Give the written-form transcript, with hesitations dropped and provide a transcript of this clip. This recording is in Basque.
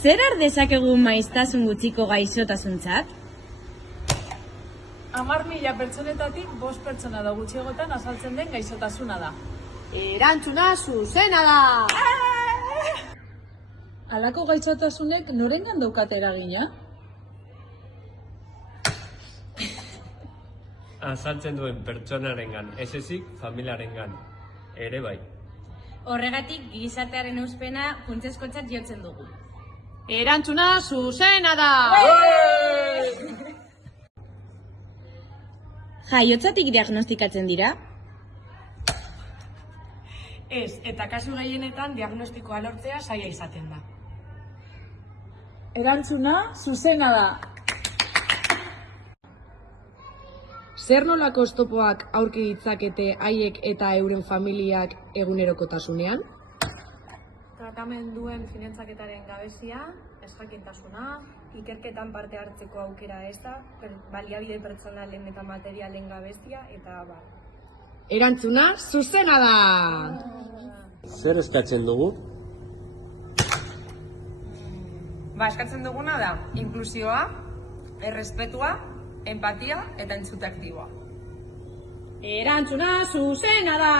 Zer har dezakegu maiztasun gutxiko gaixotasuntzat? 10.000 pertsonetatik 5 pertsona da gutxiagotan azaltzen den gaixotasuna da. Erantzuna zuzena da! Halako gaixotasunek norengan daukate eragina? Azaltzen duen pertsonarengan, ez ezik familiarengan. Ere bai. Horregatik, gizartearen euspena funtsezkotzat jotzen dugu. Erantzuna zuzena da! Jaiotzatik diagnostikatzen dira? Ez, eta kasu gehienetan diagnostikoa lortzea zaila izaten da. Erantzuna zuzena da. Zer nolako oztopoak aurki ditzakete haiek eta euren familiak egunerokotasunean? Tratamenduen finantzaketaren gabezia, ezjakintasuna, ikerketan parte hartzeko aukera eza, baliabide pertsonalen eta materialen gabezia, eta bar. Erantzuna zuzena da! Zer eskatzen dugu? Eskatzen duguna da, inklusioa, errespetua, empatia eta entzute aktiboa. Erantzuna zuzena da!